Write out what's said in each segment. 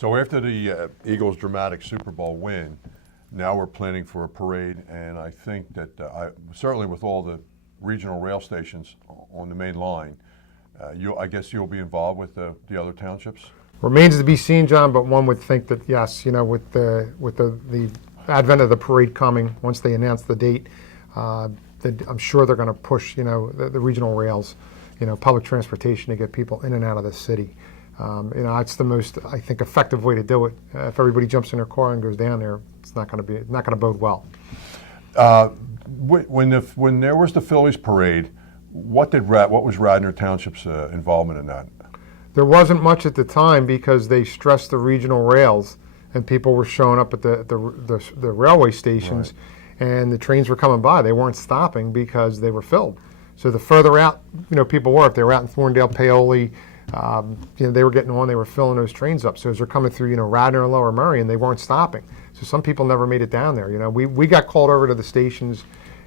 So after the Eagles' dramatic Super Bowl win, now we're planning for a parade, and I think that certainly with all the regional rail stations on the main line, I guess you'll be involved with the other townships? Remains to be seen, John, but one would think that yes, with the advent of the parade coming, once they announce the date, that I'm sure they're going to push the regional rails, public transportation to get people in and out of the city. It's the most, I think, effective way to do it. If everybody jumps in their car and goes down there, it's not going to bode well. When there was the Phillies parade, what was Radnor Township's involvement in that? There wasn't much at the time because they stressed the regional rails, and people were showing up at the railway stations, right. And the trains were coming by. They weren't stopping because they were filled. So the further out people were, if they were out in Thorndale, Paoli, they were getting on. They were filling those trains up. So as they're coming through, Radnor and Lower Merion, they weren't stopping. So some people never made it down there. We got called over to the stations,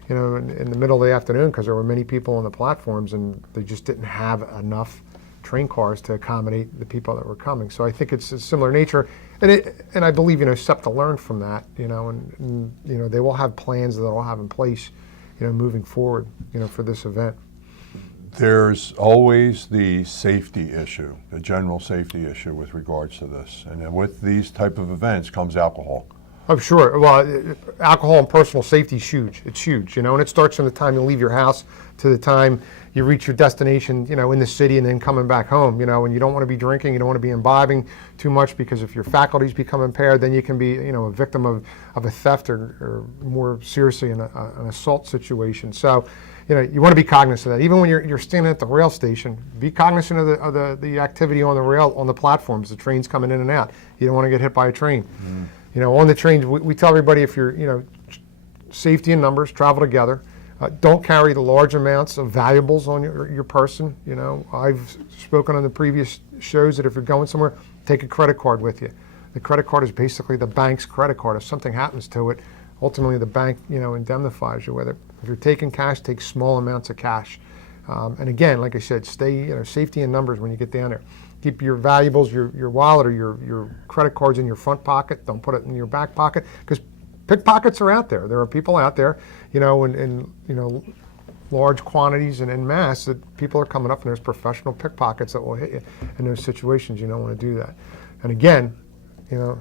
in the middle of the afternoon because there were many people on the platforms, and they just didn't have enough train cars to accommodate the people that were coming. So I think it's a similar nature, and I believe SEPTA learned from that, and they will have plans that they'll have in place, moving forward, for this event. There's always the safety issue, the general safety issue with regards to this, and with these type of events comes alcohol. Oh, sure. Well, alcohol and personal safety is huge. It's huge, and it starts from the time you leave your house to the time you reach your destination, in the city, and then coming back home, and you don't want to be drinking, you don't want to be imbibing too much, because if your faculties become impaired, then you can be, a victim of a theft or more seriously an assault situation. So, you want to be cognizant of that. Even when you're standing at the rail station, be cognizant of the activity on the rail, on the platforms, the trains coming in and out. You don't want to get hit by a train. On the trains, we tell everybody, if you're, safety in numbers, travel together. Don't carry the large amounts of valuables on your person. I've spoken on the previous shows that if you're going somewhere, take a credit card with you. The credit card is basically the bank's credit card. If something happens to it, ultimately the bank, indemnifies you with it. If you're taking cash, take small amounts of cash. And again, like I said, stay, safety in numbers when you get down there. Keep your valuables, your wallet or your credit cards in your front pocket. Don't put it in your back pocket, because pickpockets are out there. There are people out there, in large quantities and en masse, that people are coming up, and there's professional pickpockets that will hit you in those situations. You don't want to do that. And again,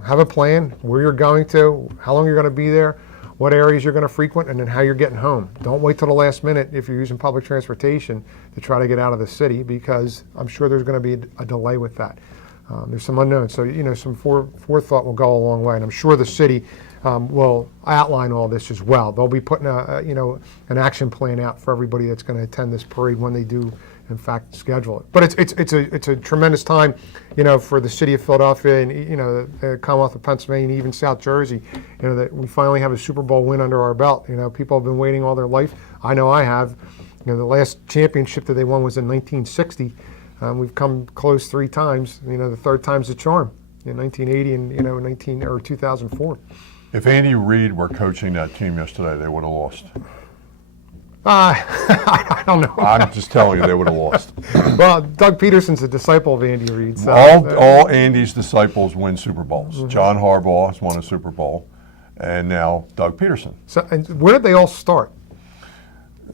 have a plan, where you're going to, how long you're going to be there, what areas you're going to frequent, and then how you're getting home. Don't wait till the last minute if you're using public transportation to try to get out of the city, because I'm sure there's going to be a delay with that. There's some unknowns. So, some forethought will go a long way, and I'm sure the city will outline all this as well. They'll be putting an action plan out for everybody that's going to attend this parade when they do, in fact, schedule it. But it's a tremendous time, for the city of Philadelphia and the Commonwealth of Pennsylvania and even South Jersey, that we finally have a Super Bowl win under our belt. People have been waiting all their life. I know I have. The last championship that they won was in 1960. We've come close 3 times. The third time's the charm, in 1980 and 2004. If Andy Reid were coaching that team yesterday, they would have lost. I don't know. I'm just telling you, they would have lost. Well, Doug Peterson's a disciple of Andy Reid. So all Andy's disciples win Super Bowls. Mm-hmm. John Harbaugh has won a Super Bowl, and now Doug Peterson. So, and where did they all start?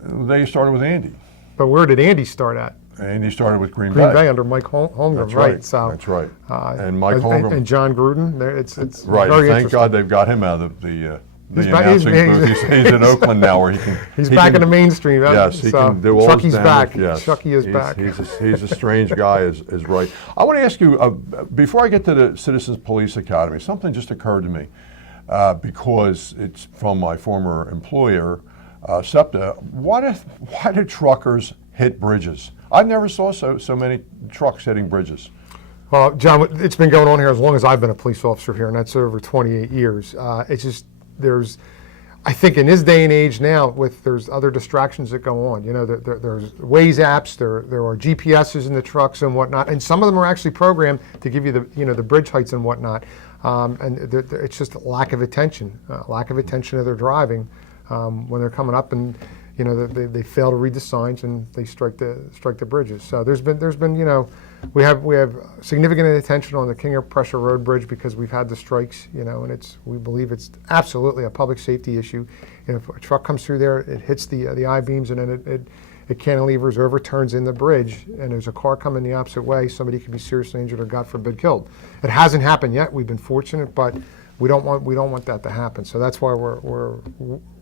They started with Andy. But where did Andy start at? Andy started with Green Bay under Mike Holmgren. That's right. So, that's right. And Mike Holmgren and John Gruden. It's right. Very Thank God they've got him out of the announcing booth. He's in Oakland now, where he can. He's back in the mainstream. Yes, he can do all Chucky's his back. Yes, Chucky is back. He's a strange guy, is right. I want to ask you before I get to the Citizens Police Academy. Something just occurred to me because it's from my former employer, SEPTA. Why do truckers hit bridges? I never saw so many trucks hitting bridges. Well, John, it's been going on here as long as I've been a police officer here, and that's over 28 years. It's just, I think in this day and age now, there's other distractions that go on. There's Waze apps, there are GPSs in the trucks and whatnot, and some of them are actually programmed to give you the bridge heights and whatnot. And it's just lack of attention of their driving when they're coming up, and they fail to read the signs and they strike the bridges. So there's been we have significant attention on the King of Prussia Road Bridge because we've had the strikes, and we believe it's absolutely a public safety issue. And if a truck comes through there, it hits the I-beams and then it cantilevers, overturns in the bridge, and there's a car coming the opposite way, somebody could be seriously injured or, God forbid, killed. It hasn't happened yet. We've been fortunate, but we don't want that to happen. So that's why we're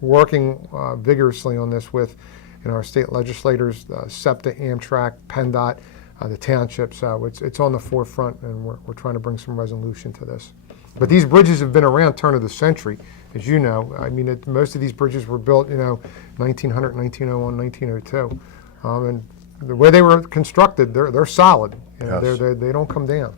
working vigorously on this with our state legislators, SEPTA, Amtrak, PennDOT, the townships. It's on the forefront, and we're trying to bring some resolution to this. But these bridges have been around turn of the century, as you know. I mean, most of these bridges were built, 1900, 1901, 1902. And the way they were constructed, they're solid. Yes. They don't come down.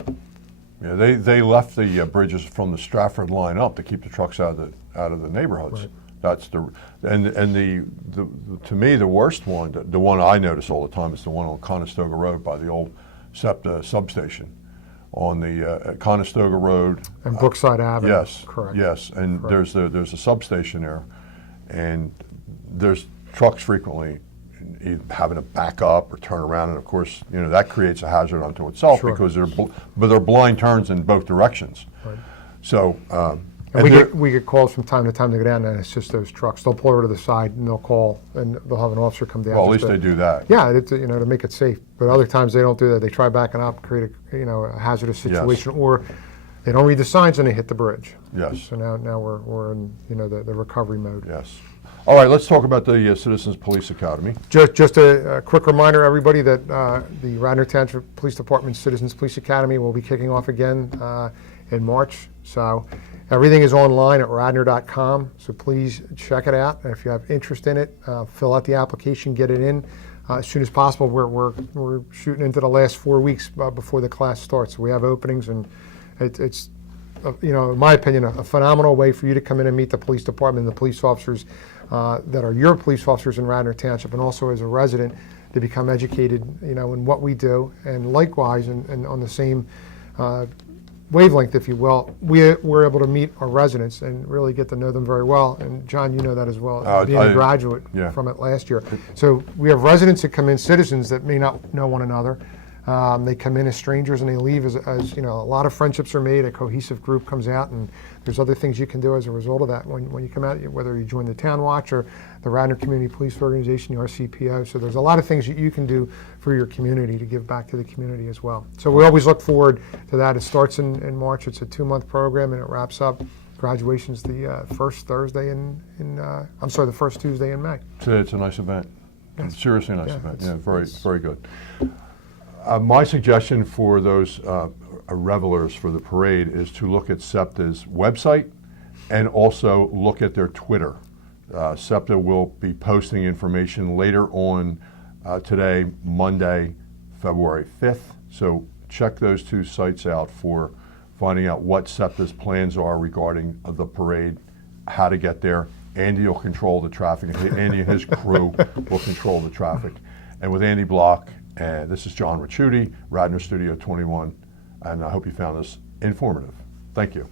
Yeah, they left the bridges from the Stratford line up to keep the trucks out of the neighborhoods. Right. That's the to me the worst one, the one I notice all the time is the one on Conestoga Road by the old SEPTA substation on the Conestoga Road And Brookside Avenue. Yes, Correct. yes, and Correct. there's a substation there, and there's trucks frequently having to back up or turn around, and of course, that creates a hazard unto itself. Sure. Because they're blind turns in both directions. Right. So. And we get calls from time to time to go down there, and it's just those trucks. They'll pull over to the side and they'll call, and they'll have an officer come down. Well, at least they do that. Yeah, to make it safe. But other times they don't do that. They try backing up, create a hazardous situation, or they don't read the signs and they hit the bridge. Yes. So now we're in the recovery mode. Yes. All right, let's talk about the Citizens Police Academy. Just a quick reminder, everybody, that the Radnor Township Police Department Citizens Police Academy will be kicking off again in March. So everything is online at radnor.com, so please check it out. And if you have interest in it, fill out the application, get it in as soon as possible. We're shooting into the last 4 weeks before the class starts. So we have openings, and it's in my opinion, a phenomenal way for you to come in and meet the police department and the police officers that are your police officers in Radnor Township, and also as a resident to become educated, in what we do, and likewise, and on the same wavelength, if you will, we're able to meet our residents and really get to know them very well. And John, you know that as well, being a graduate from it last year. So we have residents that come in, citizens that may not know one another. They come in as strangers and they leave as a lot of friendships are made, a cohesive group comes out, and there's other things you can do as a result of that when you come out, whether you join the Town Watch or the Radnor Community Police Organization, the RCPO. So there's a lot of things that you can do for your community to give back to the community as well. So we always look forward to that. It starts in March. It's a 2-month program, and it wraps up. Graduation's the first Tuesday in May. It's a nice event. Yes. Seriously nice Yeah, event. Yeah, very good. My suggestion for those revelers for the parade is to look at SEPTA's website and also look at their Twitter. SEPTA will be posting information later on today, Monday, February 5th. So check those two sites out for finding out what SEPTA's plans are regarding the parade, how to get there. Andy will control the traffic. Andy and his crew will control the traffic. And with Andy Block, this is John Ricciuti, Radnor Studio 21, and I hope you found this informative. Thank you.